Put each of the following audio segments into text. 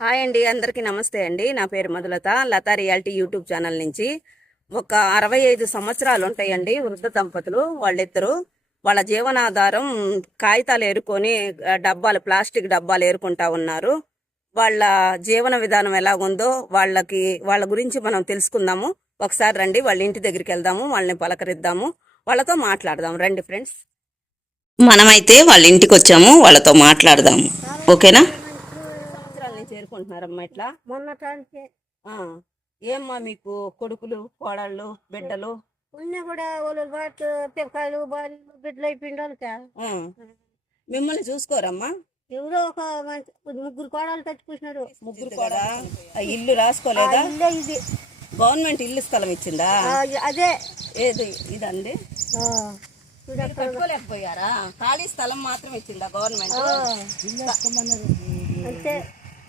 Hi అండి అందరికీ నమస్తే అండి. నా పేరు Madhulatha. Latha reality YouTube channel నుంచి ఒక అరవై ఐదు సంవత్సరాలు ఉంటాయండి వృద్ధ దంపతులు వాళ్ళిద్దరూ. వాళ్ళ జీవనాధారం కాగితాలు ఏరుకొని డబ్బాలు ప్లాస్టిక్ డబ్బాలు ఏరుకుంటా ఉన్నారు. వాళ్ళ జీవన విధానం ఎలాగుందో వాళ్ళకి వాళ్ళ గురించి మనం తెలుసుకుందాము. ఒకసారి రండి వాళ్ళ ఇంటి దగ్గరికి వెళ్దాము వాళ్ళని పలకరిద్దాము. వాళ్ళతో మాట్లాడదాం. రండి ఫ్రెండ్స్. మనమైతే వాళ్ళ ఇంటికి వచ్చాము వాళ్ళతో మాట్లాడదాము. ఓకేనా? చేరుకుంటున్నారమ్మా ఇట్లా? మొన్నటానికి ఆ, ఏమ్మా మీకు కొడుకులు కోడళ్ళు బిడ్డలు? ఉన్నా కూడా వాళ్ళు బాట్లు పిల్లకాయలు బాలు బిడ్డలు అయిపోయిండాలి ఆ, మిమ్మల్ని చూసుకోరమ్మా? ఎవరో ఒక మంచి ముగ్గురు కోడలు తెచ్చుకుంటున్నారు ముగ్గురు కూడా ఆ ఇల్లు రాసుకోలేదా? ఇల్లే ఇది. గవర్నమెంట్ ఇల్లు స్థలం ఇచ్చిందా? అదే. ఏది? ఇదండి? కట్టుకోలేకపోయారా? ఖాళీ స్థలం మాత్రం ఇచ్చిందా గవర్నమెంట్? అంతే.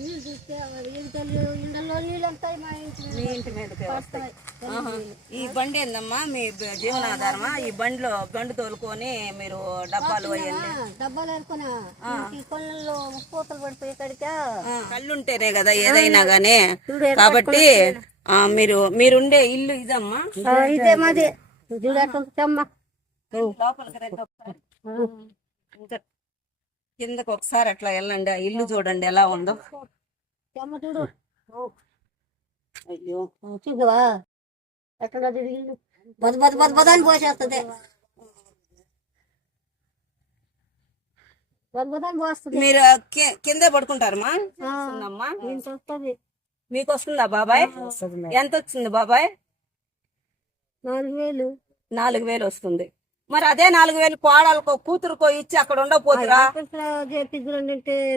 నీళ్ళు చూస్తే నీళ్ళు మా ఇంటి ఇంటి మీదకే వస్తాయి. ఈ బండి ఏందమ్మా? మీ జీవనాధారమా? ఈ బండిలో బండి తోలుకొని మీరు డబ్బాలు డబ్బాలు అనుకున్నా పూతలు పడిపోయి కళ్ళుంటేనే కదా ఏదైనా గానీ. కాబట్టి ఆ, మీరు మీరుండే ఇల్లు ఇదమ్మా? ఇదే మాది. చూడటం. ఇంకా కిందకు ఒకసారి అట్లా వెళ్ళండి ఆ ఇల్లు చూడండి ఎలా ఉందో. చూడు. అయ్యో చూసావా ఎక్కడ ఇల్లు బద బద బద బద అని పోసేస్తుంది. మీరు కిందే పడుకుంటారమ్మా? మీకు వస్తుందా. బాబాయ్? ఎంత వచ్చింది బాబాయ్? నాలుగు వేలు. నాలుగు వేలు వస్తుంది. మరి అదే నాలుగు వేలు కోడలకో కూతురుకో ఇచ్చి అక్కడ ఉండకపోతురా?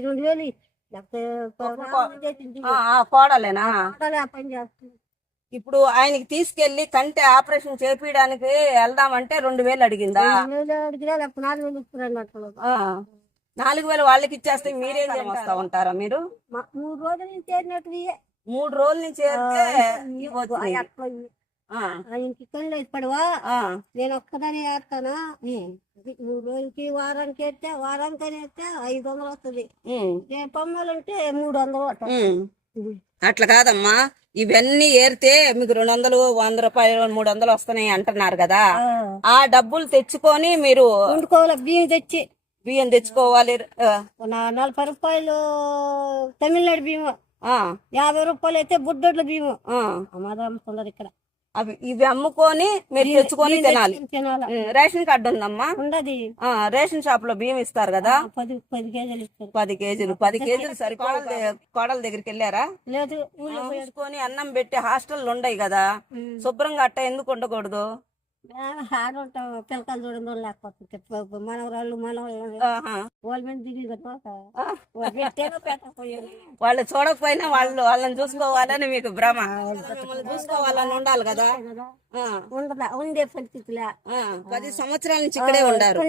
రెండు వేలు కోడలేనా? ఇప్పుడు ఆయనకి తీసుకెళ్ళి కంటే ఆపరేషన్ చేపించడానికి వెళ్దామంటే రెండు వేలు అడిగిందా? నాలుగు వేలు వాళ్ళకి ఇచ్చేస్తే మీరేం వస్తా ఉంటారా మీరు? మూడు రోజుల నుంచి. మూడు రోజుల నుంచి ఇక్కడ లేదు పడవా ఆ, నేను ఒక్కదాని వేస్తానా మూడు రోజులకి వారానికి వేస్తే వారానికి వేస్తే ఐదు వందలు వస్తుంది. పొమ్మలంటే మూడు వందలు అట్లా. కాదమ్మా. ఇవన్నీ ఏరితే మీకు రెండు వందలు వంద రూపాయలు మూడు వందలు వస్తున్నాయి అంటున్నారు కదా. ఆ, డబ్బులు తెచ్చుకొని మీరు వండుకోవాలి? బియ్యం తెచ్చి. బియ్యం తెచ్చుకోవాలి. నలభై రూపాయలు తమిళనాడు బియ్యం ఆ, యాభై రూపాయలు అయితే బుడ్డొడ్ల బియ్యం ఆ. అమ్మాదాం ఇక్కడ. అవి ఇవి అమ్ముకొని మీరు తెచ్చుకొని తినాలి. రేషన్ కార్డు ఉందమ్మా. ఉండదు. రేషన్ షాప్లో బియ్యం ఇస్తారు కదా? పది కేజీలు పది కేజీలు. సరి కోడల దగ్గరికి వెళ్ళారా? లేదు అన్నం పెట్టి హాస్టల్ ఉండయి కదా. శుభ్రంగా అట్ట ఎందుకు ఉండకూడదు? మేము ఆడ ఉంటాం పిల్లకాయలు చూడండి లేకపోతే మనవరాళ్ళు మనవాళ్ళు. వాళ్ళ మీద దిగి. వాళ్ళు చూడకపోయినా వాళ్ళు వాళ్ళని చూసుకోవాలని మీకు భ్రమ. చూసుకోవాలని ఉండాలి కదా. ఉండదా ఉండే పరిస్థితులే. పది సంవత్సరాల నుంచి ఇక్కడే ఉండారు.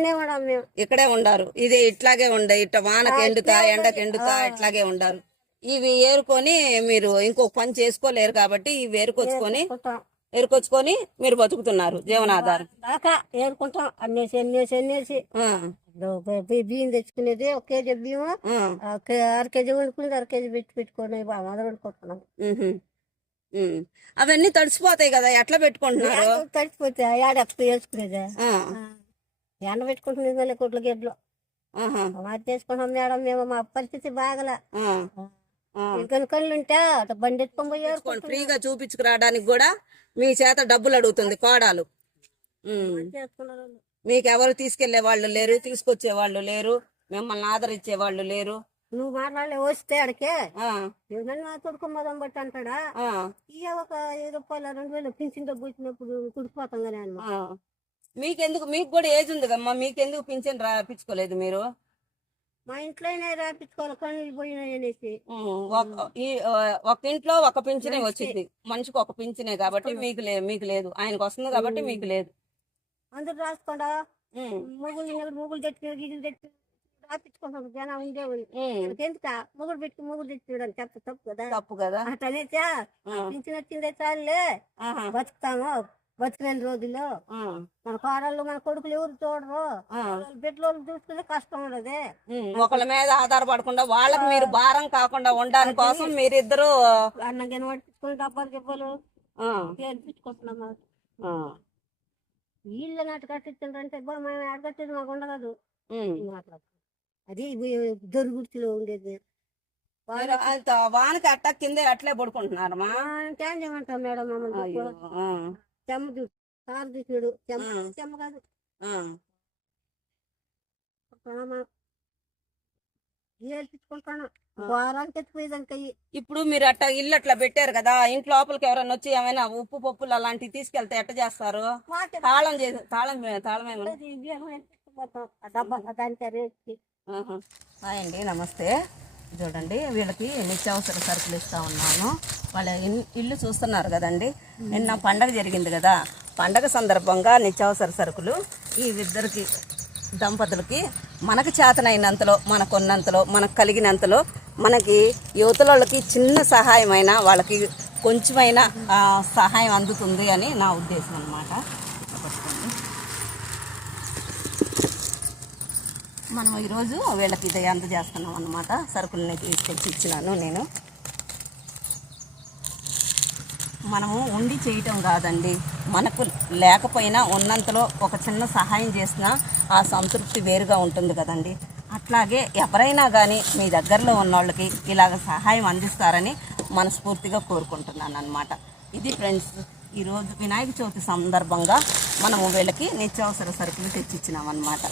ఇక్కడే ఉండారు. ఇది ఇట్లాగే ఉండే. ఇట్ట వానకి ఎండుతా ఎండకి ఎండుతా ఇట్లాగే ఉండారు. ఇవి ఏరుకొని మీరు ఇంకొక పని చేసుకోలేరు కాబట్టి ఇవి ఏరుకొచ్చుకొని ఉంటాం. ఏరుకొచ్చుకొని మీరు బతుకుతున్నారు జీవనాధారం. దాకా ఏరుకుంటాం. అన్నేసి అన్నేసి అన్నేసి బియ్యం తెచ్చుకునేది ఒక కేజీ బియ్యం ఆ, ఆ కే- అర కేజీ వండుకునేది అర కేజీ పెట్టి పెట్టుకొని మొదలు వండుకుంటున్నాం. అవన్నీ తడిసిపోతాయి కదా ఎట్లా పెట్టుకుంటున్నారు? తడిచిపోతే ఆడప్పుడు వేసుకునేది ఎండ పెట్టుకుంటున్నది మళ్ళీ కుట్ల గెడ్లు ఆహా, అది చేసుకుంటాం మేడం మేము మా పరిస్థితి బాగలే. ఉంటే అటు బండి ఎత్తుకొని. ఫ్రీగా చూపించుకురావడానికి కూడా మీ చేత డబ్బులు అడుగుతుంది కోడాలు. మీకు ఎవరు తీసుకెళ్ళే వాళ్ళు లేరు తీసుకొచ్చే వాళ్ళు లేరు మిమ్మల్ని ఆదరించే వాళ్ళు లేరు. నువ్వు మాట్లాడలే వస్తే అడికే తొడుకుమ్మదం బట్టి అంటాడా? ఆ, ఇక ఒక ఐదు రూపాయలు రెండు వేలు పింఛన్ డబ్బు వచ్చినప్పుడు కుడిపోతాం కానీ. మీకెందుకు మీకు కూడా ఏజ్ ఉంది కమ్మా మీకెందుకు పింఛన్ రాపించుకోలేదు మీరు? మా ఇంట్లోనే రాపించుకోవాలి కళ్ళు పోయినాయి అనేసి. ఒక- ఈ ఆ, ఒక ఇంట్లో ఒక పింఛనే వచ్చింది మనిషికి ఒక పింఛనే కాబట్టి మీకు మీకు లేదు. ఆయనకు వస్తుంది కాబట్టి మీకు లేదు. అందరు రాసుకోండా ముగ్గులు ముగ్గులు తెచ్చిన గిగులు తెచ్చిన రాపించుకుంటాం జనం ఉండే ఎందుక? ముగ్గురు పెట్టి ముగ్గురు తెచ్చి చెప్పు తప్పు కదా? తప్పు కదా? అట్లనేచా ఆ, పింఛన్ వచ్చిందే ఆహా, బతుకుతాము. బతికిన రోజుల్లో మన కోడళ్ళు మన కొడుకులు ఎవరు చూడరు. బిడ్డలు చూసుకునే కష్టం ఉండదు. ఒకళ్ళ మీద ఆధారపడకుండా వాళ్ళకి మీరు భారం కాకుండా ఉండడానికి కోసం మీరిద్దరు అన్నం గిన్నె పట్టించుకుని డబ్బాలు గిబ్బలు చేర్పించుకుంటున్నాం ఆ, వీళ్ళు నాటి కట్టించారంటే "అబ్బా, మేము ఆడ కట్టేది మాకు ఉండదు. అది దొరుగుర్తిలో ఉండేది. వానకి అట్ట కిందే అట్లే పడుకుంటున్నారమ్మా. ఏం చేయమంటాం మేడం మమ్మల్ని చెమ్మ చూడు. కారు చూసాడు చెమ్మ. చెమ్మ కాదు ఇప్పుడు మీరు అట్ట ఇల్లు అట్లా పెట్టారు కదా ఇంటి లోపలికి ఎవరైనా వచ్చి ఏమైనా ఉప్పు పప్పులు అలాంటివి తీసుకెళ్తే ఎట్ట చేస్తారు? తాళం చేసి తాళం తాళం ఏమన్నా అది ఇవి ఏమో ఎత్తుకుపోతాం. ఆ డబ్బా దానికి రేసి ఆహా. హాయ్ అండి నమస్తే. చూడండి వీళ్ళకి నిత్యావసర సరుకులు ఇస్తూ ఉన్నాను. వాళ్ళ ఇల్లు చూస్తున్నారు కదండి. నిన్న పండగ జరిగింది కదా. పండగ సందర్భంగా నిత్యావసర సరుకులు ఈ ఇద్దరికి దంపతులకి మనకు చేతనైనంతలో మనకు ఉన్నంతలో మనకు కలిగినంతలో మనకి యువతలకి చిన్న సహాయమైన వాళ్ళకి కొంచెమైనా సహాయం అందుతుంది అని నా ఉద్దేశం అనమాట మనం ఈరోజు వీళ్ళకి ఇది అందజేస్తున్నాం అనమాట సరుకుల్ని తీసుకొచ్చి ఇచ్చినాను నేను. మనము ఉండి చేయటం కాదండి. మనకు లేకపోయినా ఉన్నంతలో ఒక చిన్న సహాయం చేసినా ఆ సంతృప్తి వేరుగా ఉంటుంది కదండి. అట్లాగే ఎవరైనా కానీ మీ దగ్గరలో ఉన్న వాళ్ళకి ఇలాగ సహాయం అందిస్తారని మనస్ఫూర్తిగా కోరుకుంటున్నాను అనమాట ఇది ఫ్రెండ్స్ ఈరోజు వినాయక చవితి సందర్భంగా మనము వీళ్ళకి నిత్యావసర సరుకులు తెచ్చిచ్చినామన్నమాట.